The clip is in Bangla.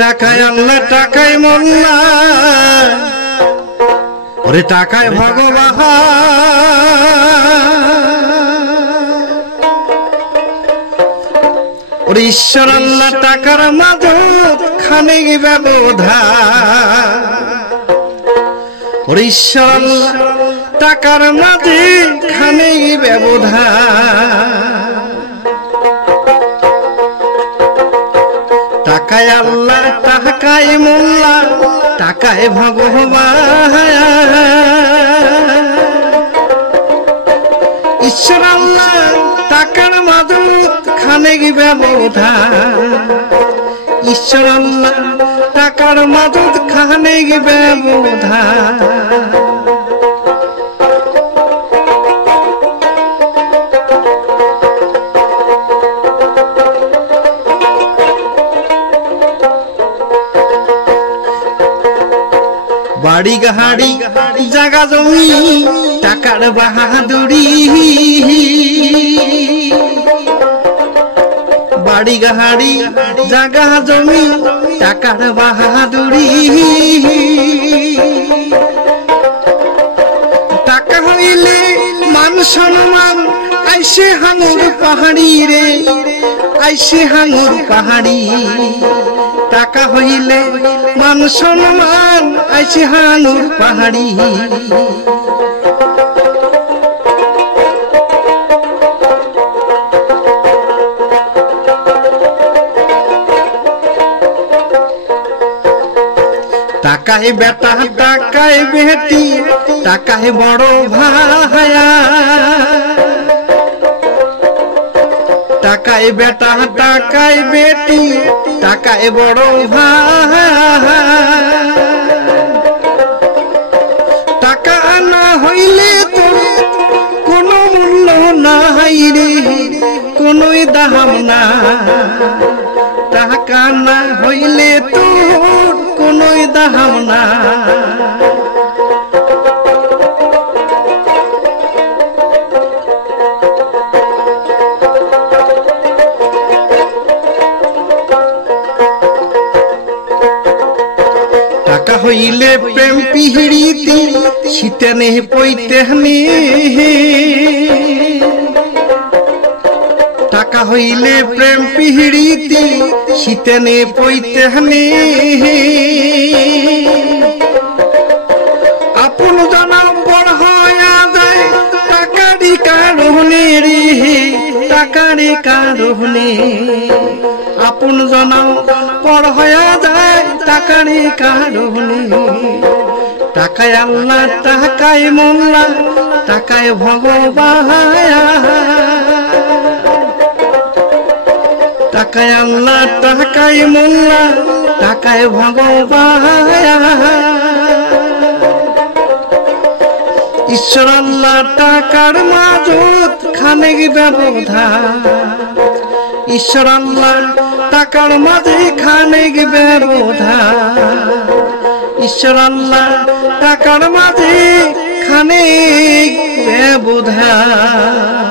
টাকায় আল্লাহ টাকায় মোল্লা, ওরে টাকায় ভগবান, ওরে ঈশ্বর আল্লাহ টাকার মাদত খানিক ব্যবধান, ওরে ঈশ্বর আল্লাহ টাকার মাঝে খানিক ব্যবধান। টাকায় আল্লাহ টাকায় মোল্লা, টাকায় ভগবান, ঈশ্বর আল্লাহ টাকার মাদত খানিক ব্যবধান, ঈশ্বর আল্লাহ টাকার মাদত খানিক ব্যবধান। বাড়ি গাড়ি জাগা জমি টাকার বাহাদুরি, বাড়ি গাড়ি জাগা জমি টাকার বাহাদুরি। টাকা হইলে মান সম্মান আইসে হাঙর পাহাড়ি রে, আইসে হাঙর পাহাড়ি। টাকা হইলে মান সম্মান আইসে হাঙর পাহাড়ি। টাকায় বেটা টাকায় বেটি টাকায় বড় ভায়া, টাকায় বেটা টাকায় বেটি টাকায় বড় ভায়া। টাকা না হইলে তো কোনো মূল্য নাই রে, কোনোই দাম না। টাকা না হইলে তো কোনোই দাম না। টাকা হইলে প্রেম পিহিড়িতে শীতে নে পইতে নে, টাকা হইলে প্রেম পিহিড়িতে শীতে নে পইতে নে। আপন জানা বড় হয়া যায় টাকারি কারণে রে, টাকারি কারণে। আপন জানা বড় হয়া যায় টাকারি কারণে। টাকায় আল্লাহ টাকায় মোল্লা, টাকায় ভগবান, টাকায় আল্লাহ টাকায় মোল্লা, টাকায় ভগবান। ঈশ্বর আল্লাহ টাকার মাঝত খানিক ব্যবধান, ঈশ্বর আল্লাহ টাকার মাঝে খানিক ব্যবধান, ঈশ্বর আল্লাহ টাকার মাঝে খানিক ব্যবধান।